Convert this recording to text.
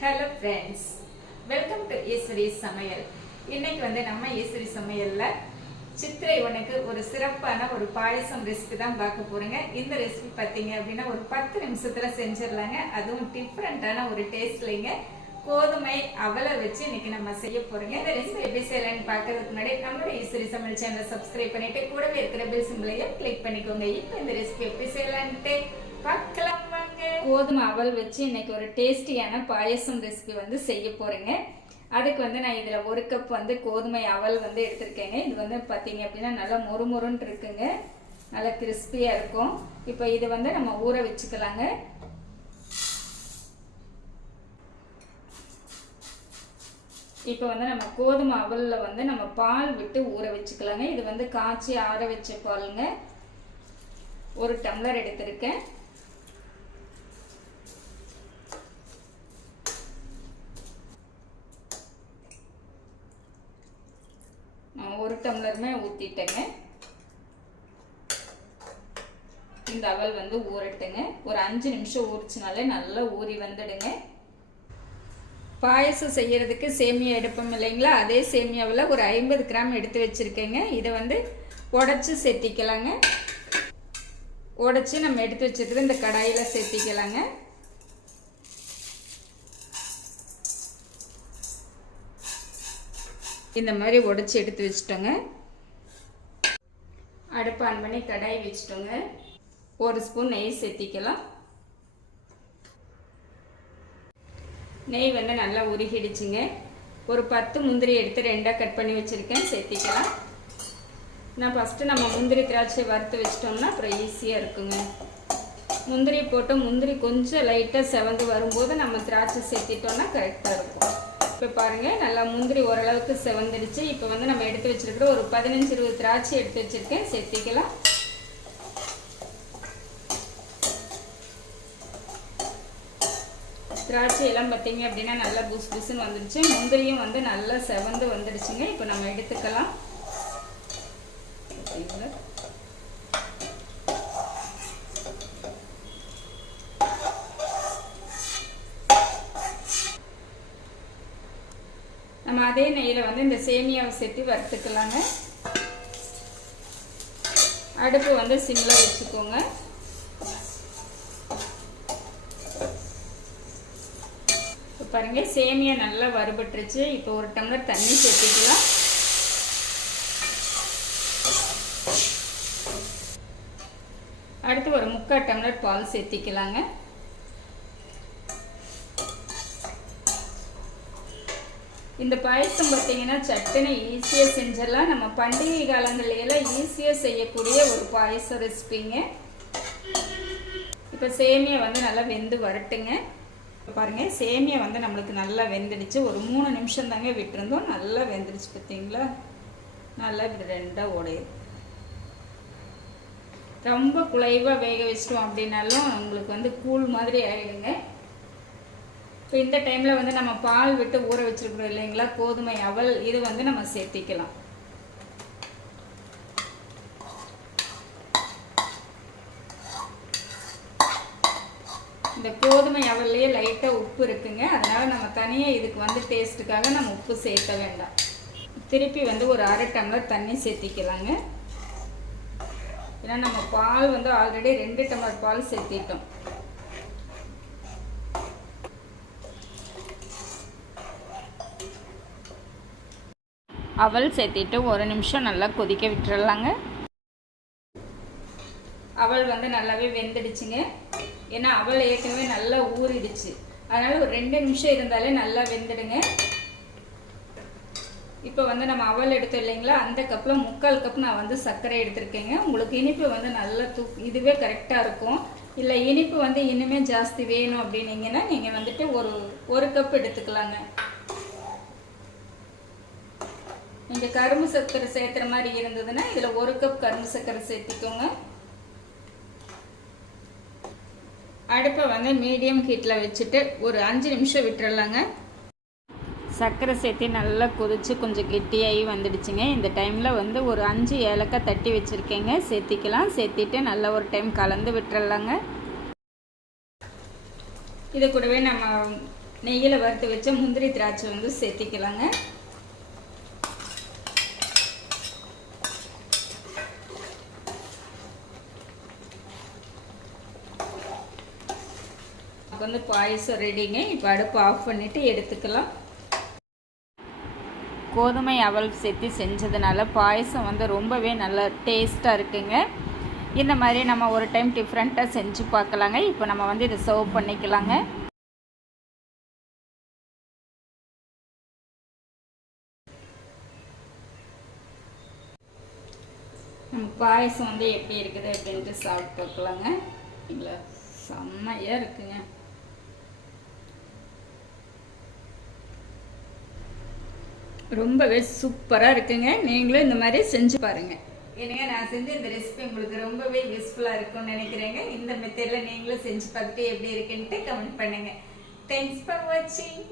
Hello friends welcome to Eswari சமையல் இன்னைக்கு வந்து நம்ம ஈஸ்வரி சமையலில் சித்திரை உனக்கு ஒரு சிறப்பான ஒரு பாயசம் ரெசிபி தான் பார்க்க போகிறோங்க இந்த ரெசிபி பார்த்தீங்க அப்படின்னா ஒரு பத்து நிமிஷத்தில் செஞ்சிடலாங்க. அதுவும் டிஃப்ரெண்ட்டான ஒரு டேஸ்ட்லைங்க கோதுமை அவலை வச்சு இன்னைக்கு நம்ம செய்ய போறோங்க. இந்த ரெசிபி எப்படி செய்யலாம்னு பார்க்கறதுக்கு முன்னாடி நம்மளோட ஈஸ்வரி சமையல் சேனல் சப்ஸ்கிரைப் பண்ணிட்டு கூடவே இருக்கிற பெல் சிம்பிளையும் கிளிக் பண்ணிக்கோங்க. இப்போ இந்த ரெசிபி எப்படி செய்யலான்ட்டு பார்க்கலாம். கோதுமை அவல் வச்சு இன்னைக்கு ஒரு டேஸ்டியான பாயசம் ரெசிபி வந்து செய்ய போறேங்க. அதுக்கு வந்து நான் இதுல ஒரு கப் வந்து கோதுமை அவல் வந்து எடுத்திருக்கேங்க. இது வந்து பாத்தீங்க அப்படின்னா நல்லா மொறுமொறுன்னு இருக்குங்க. நல்லா கிறிஸ்பியா இருக்கும். இப்போ இது வந்து நம்ம ஊற வச்சுக்கலாங்க. இப்போ வந்து நம்ம கோதுமை அவலில் வந்து நம்ம பால் விட்டு ஊற வச்சுக்கலாங்க. இது வந்து காய்ச்சி ஆற வச்ச பாலுங்க. ஒரு டம்ளர் எடுத்திருக்கேன். ஒரு டம்ளருமே ஊற்றிட்டேங்க இந்த அவல் வந்து ஊறட்டுங்க. ஒரு அஞ்சு நிமிஷம் ஊறிச்சினாலே நல்லா ஊறி வந்துடுங்க. பாயசம் செய்கிறதுக்கு சேமியா எடுப்போம் இல்லைங்களா? அதே சேமியாவில் ஒரு ஐம்பது கிராம் எடுத்து வச்சுருக்கேங்க. இதை வந்து உடச்சி சேர்த்திக்கலாங்க உடச்சி நம்ம எடுத்து வச்சுருக்கிறது இந்த கடாயில் சேர்த்திக்கலாங்க இந்த மாதிரி உடச்சி எடுத்து வச்சுட்டோங்க. அடுப்பு ஆன் பண்ணி கடாய் வச்சுட்டோங்க. ஒரு ஸ்பூன் நெய் சேர்த்திக்கலாம். நெய் வந்து நல்லா உருகிடுச்சுங்க. ஒரு பத்து முந்திரி எடுத்து ரெண்டாக கட் பண்ணி வச்சுருக்கேன் சேர்த்திக்கலாம். நான் ஃபஸ்ட்டு நம்ம முந்திரி திராட்சை வறுத்து வச்சிட்டோம்னா அப்புறம் ஈஸியாக இருக்குங்க. முந்திரி போட்டு முந்திரி கொஞ்சம் லைட்டாக செவந்து வரும்போது நம்ம திராட்சை சேர்த்திட்டோம்னா கரெக்டாக இருக்கும். இப்போ பாருங்கள் நல்லா முந்திரி ஓரளவுக்கு செவந்துடுச்சு. இப்போ வந்து நம்ம எடுத்து வச்சுருக்கிற ஒரு பதினஞ்சு இருபது திராட்சை எடுத்து வச்சுருக்கேன். சேர்த்திக்கலாம். திராட்சை எல்லாம் பார்த்தீங்க அப்படின்னா நல்லா புஸ் புஸ்ன்னு வந்துடுச்சு. முந்திரியும் வந்து நல்லா செவந்து வந்துடுச்சுங்க. இப்போ நம்ம எடுத்துக்கலாம் நம்ம அதே நெய்யில் வந்து இந்த சேமியாவை சேர்த்து வறுத்துக்கலாங்க. அடுப்பு வந்து சிம்மில் வச்சுக்கோங்க. இப்போ பாருங்க சேமியா நல்லா வறுபட்டுருச்சு. இப்போ ஒரு டம்ளர் தண்ணி சேர்த்துக்கலாம். அடுத்து ஒரு முக்கால் டம்ளர் பால் சேர்த்திக்கலாங்க. இந்த பாயசம் பார்த்தீங்கன்னா சட்டுன்னு ஈஸியாக செஞ்சிடலாம். நம்ம பண்டிகை காலங்கள்லாம் ஈஸியாக செய்யக்கூடிய ஒரு பாயசம் ரெசிபிங்க இப்போ சேமியா வந்து நல்லா வெந்து வரட்டுங்க. பாருங்கள் சேமியா வந்து நம்மளுக்கு நல்லா வெந்துடுச்சு. ஒரு மூணு நிமிஷம் தாங்க விட்டுருந்தோம். நல்லா வெந்துடுச்சு பார்த்தீங்களா நல்லா இப்படி ரெண்டாக உடையுது ரொம்ப குலைவாக வேக வச்சிட்டோம் அப்படின்னாலும் உங்களுக்கு வந்து கூழ் மாதிரி ஆகிடுங்க இப்போ இந்த டைமில் வந்து நம்ம பால் விட்டு ஊற வச்சுருக்குறோம் இல்லைங்களா? கோதுமை அவல் இது வந்து நம்ம சேர்த்திக்கலாம். இந்த கோதுமை அவல்லையே லைட்டாக உப்பு இருக்குங்க. அதனால் நம்ம தனியாக இதுக்கு வந்து டேஸ்ட்டுக்காக நம்ம உப்பு சேர்க்க வேண்டாம். திருப்பி வந்து ஒரு அரை டம்ளர் தண்ணி சேர்த்திக்கலாங்க. ஏன்னா நம்ம பால் வந்து ஆல்ரெடி ரெண்டு டம்ளர் பால் சேர்த்திட்டோம். அவல் சேர்த்திட்டு ஒரு நிமிஷம் நல்லா கொதிக்க விட்டுறலாங்க. அவல் வந்து நல்லாவே வெந்துடுச்சுங்க. ஏன்னா அவல் ஏற்கனவே நல்லா ஊறிடுச்சு. அதனால் ஒரு ரெண்டு நிமிஷம் இருந்தாலே நல்லா வெந்துடுங்க. இப்போ வந்து நம்ம அவல் எடுத்தோம் இல்லைங்களா? அந்த கப்பில் முக்கால் கப் நான் வந்து சர்க்கரை எடுத்திருக்கேங்க. உங்களுக்கு இனிப்பு வந்து நல்லா தூ இதுவே கரெக்டாக இருக்கும். இல்லை இனிப்பு வந்து இன்னுமே ஜாஸ்தி வேணும் அப்படின்னீங்கன்னா நீங்கள் வந்துட்டு ஒரு ஒரு கப் எடுத்துக்கலாங்க. நீங்கள் கரும்பு சர்க்கரை சேர்த்துற மாதிரி இருந்ததுன்னா இதில் ஒரு கப் கரும்பு சர்க்கரை சேர்த்துக்கோங்க. அடுப்பை வந்து மீடியம் ஹீட்டில் வச்சுட்டு ஒரு அஞ்சு நிமிஷம் விட்டுறலாங்க. சர்க்கரை சேர்த்து நல்லா கொதித்து கொஞ்சம் கெட்டியாகி வந்துடுச்சுங்க. இந்த டைமில் வந்து ஒரு அஞ்சு ஏலக்காய் தட்டி வச்சுருக்கேங்க. சேர்த்திக்கலாம். சேர்த்திட்டு நல்லா ஒரு டைம் கலந்து விட்டுறலாங்க. இது கூடவே நம்ம நெய்யில் வறுத்து வச்ச முந்திரி திராட்சை வந்து சேர்த்திக்கலாங்க. நமக்கு வந்து பாயசம் ரெடிங்க இப்போ அடுப்பு ஆஃப் பண்ணிவிட்டு எடுத்துக்கலாம். கோதுமை அவல் சேர்த்து செஞ்சதுனால பாயசம் வந்து ரொம்பவே நல்ல டேஸ்ட்டாக இருக்குங்க. இந்த மாதிரி நம்ம ஒரு டைம் டிஃப்ரெண்ட்டாக செஞ்சு பார்க்கலாங்க. இப்போ நம்ம வந்து இதை சர்வ் பண்ணிக்கலாங்க. நம்ம பாயசம் வந்து எப்படி இருக்குது அப்படின்ட்டு சாப்பிட்டு பார்க்கலாங்க. இல்லை செம்மையாக இருக்குங்க. ரொம்பவே சூப்பராக இருக்குங்க. நீங்களும் இந்த மாதிரி செஞ்சு பாருங்க. என்னங்க நான் செஞ்ச இந்த ரெசிபி உங்களுக்கு ரொம்பவே யூஸ்ஃபுல்லாக இருக்கும்னு நினைக்கிறேங்க. இந்த மெத்தடில் நீங்களும் செஞ்சு பார்த்துட்டு எப்படி இருக்குன்ட்டு கமெண்ட் பண்ணுங்க. தேங்க்ஸ் ஃபார் வாட்சிங்